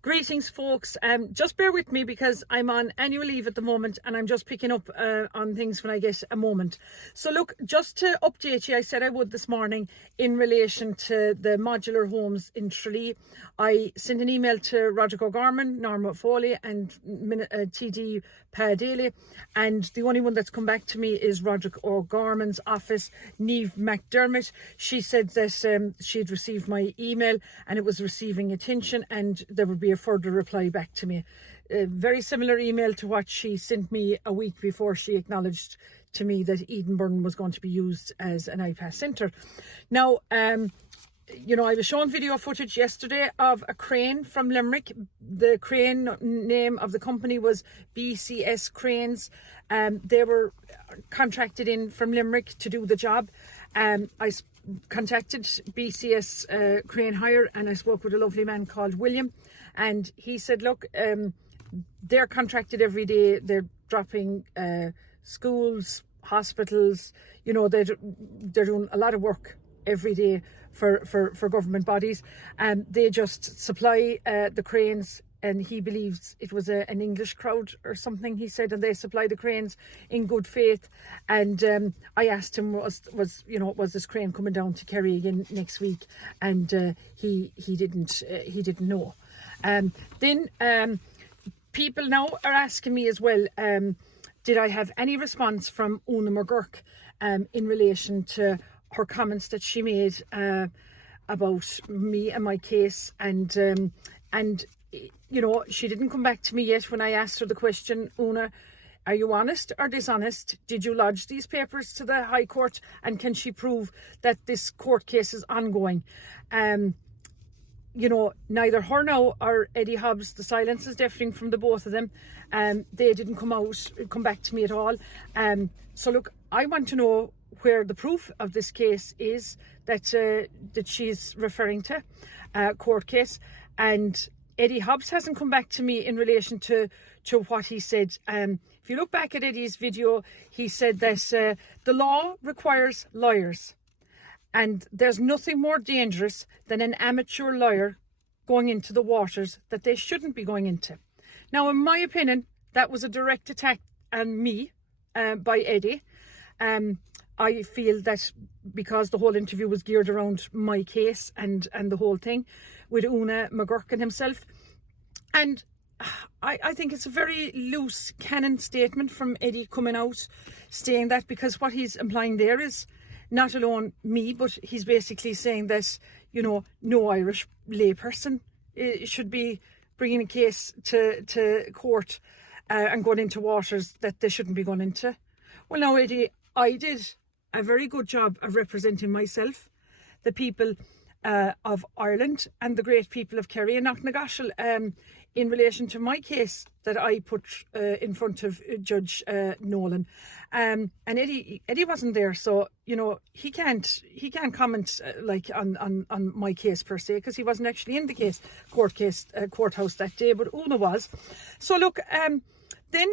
Greetings, folks. Just bear with me because I'm on annual leave at the moment and I'm just picking up on things when I get a moment. So look, just to update you, I said I would this morning in relation to the modular homes in Tralee. I sent an email to Roderick O'Gorman, Norma Foley and TD Daly, and the only one that's come back to me is Roderick O'Gorman's office, Niamh McDermott. She said that she'd received my email and it was receiving attention and there would be a further reply back to me. A very similar email to what she sent me a week before she acknowledged to me that Edenburn was going to be used as an IPAS centre. Now, you know, I was shown video footage yesterday of a crane from Limerick. The crane name of the company was BCS Cranes. They were contracted in from Limerick to do the job. I contacted BCS Crane Hire and I spoke with a lovely man called William, and he said, look, they're contracted every day. They're dropping schools, hospitals, you know, they're doing a lot of work every day for government bodies, and they just supply the cranes. And he believes it was an English crowd or something, he said, and they supply the cranes in good faith. And I asked him, was this crane coming down to Kerry again next week? And he didn't know. Then people now are asking me as well, did I have any response from Una McGurk in relation to her comments that she made about me and my case, and you know, she didn't come back to me yet when I asked her the question, Una, are you honest or dishonest? Did you lodge these papers to the High Court, and can she prove that this court case is ongoing? You know, neither her now or Eddie Hobbs, the silence is deafening from the both of them. They didn't come back to me at all. So look, I want to know where the proof of this case is that she's referring to, court case. And Eddie Hobbs hasn't come back to me in relation to what he said. If you look back at Eddie's video, he said that the law requires lawyers, and there's nothing more dangerous than an amateur lawyer going into the waters that they shouldn't be going into. Now, in my opinion, that was a direct attack on me by Eddie. I feel that because the whole interview was geared around my case and the whole thing with Una McGurk and himself. And I think it's a very loose cannon statement from Eddie coming out saying that, because what he's implying there is not alone me, but he's basically saying that, you know, no Irish layperson should be bringing a case to court and going into waters that they shouldn't be going into. Well, now, Eddie, I did a very good job of representing myself, the people of Ireland and the great people of Kerry and Knocknagoshel in relation to my case that I put in front of Judge Nolan. And Eddie wasn't there, so, you know, he can't comment like on my case per se, because he wasn't actually in the courthouse that day, but Una was. So look, then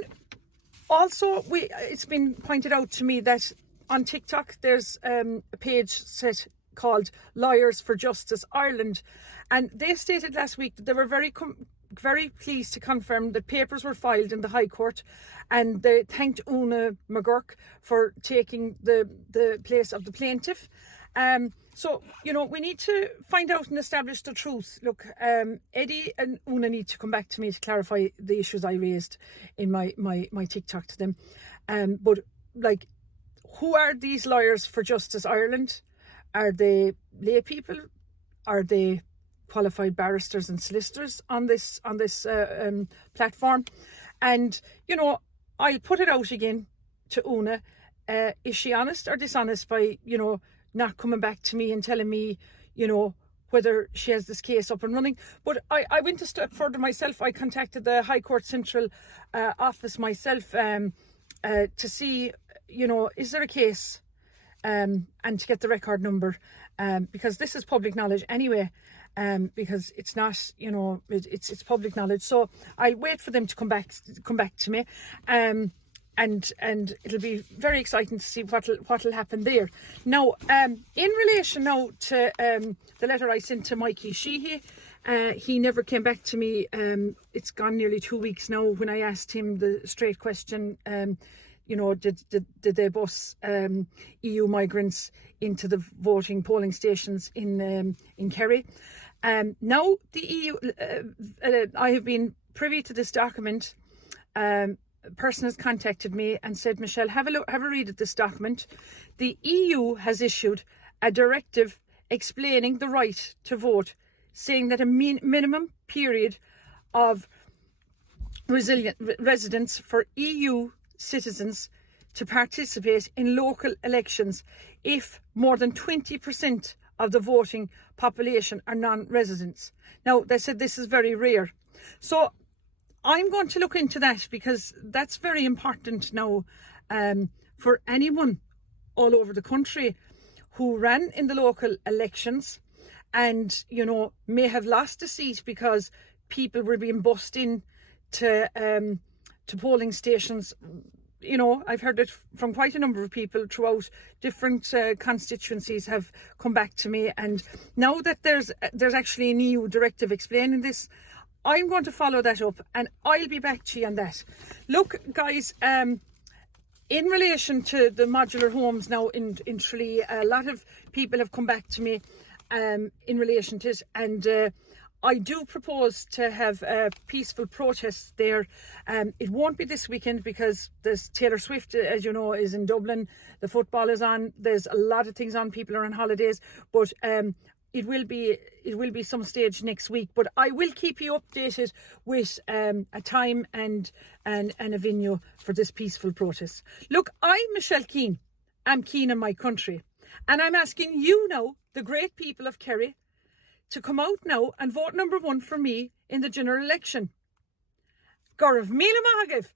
also it's been pointed out to me that on TikTok there's a page set called Lawyers for Justice Ireland, and they stated last week that they were very pleased to confirm that papers were filed in the High Court, and they thanked Una McGurk for taking the place of the plaintiff. So, you know, we need to find out and establish the truth. Look, Eddie and Una need to come back to me to clarify the issues I raised in my TikTok to them. But, like, who are these Lawyers for Justice Ireland? Are they lay people? Are they qualified barristers and solicitors on this platform? And, you know, I'll put it out again to Una. Is she honest or dishonest by, you know, not coming back to me and telling me, you know, whether she has this case up and running? But I went a step further myself. I contacted the High Court Central office myself to see, you know, is there a case, and to get the record number, because this is public knowledge anyway, because it's not, you know, it's public knowledge. So I'll wait for them to come back to me, and it'll be very exciting to see what'll happen there. Now, in relation now to the letter I sent to Mikey Sheehy, He never came back to me. It's gone nearly 2 weeks now when I asked him the straight question, did they bus EU migrants into the voting polling stations in Kerry? Now the EU, I have been privy to this document. A person has contacted me and said, Michelle, have a read at this document. The EU has issued a directive explaining the right to vote, saying that a minimum period of residence for EU citizens to participate in local elections if more than 20% of the voting population are non-residents. Now, they said this is very rare. So I'm going to look into that, because that's very important now for anyone all over the country who ran in the local elections and, may have lost a seat because people were being bussed in to polling stations. I've heard it from quite a number of people throughout different constituencies have come back to me. And now that there's actually an EU directive explaining this, I'm going to follow that up and I'll be back to you on that. Look, guys, in relation to the modular homes now in Tralee, a lot of people have come back to me in relation to it, and I do propose to have peaceful protests there. It won't be this weekend because there's Taylor Swift, as you know, is in Dublin. The football is on. There's a lot of things on. People are on holidays, but it will be some stage next week. But I will keep you updated with a time and a venue for this peaceful protest. Look, I'm Michelle Keane. I'm keen on my country, and I'm asking you now, the great people of Kerry, to come out now and vote number 1 for me in the general election. Gorv Mila Mahagav.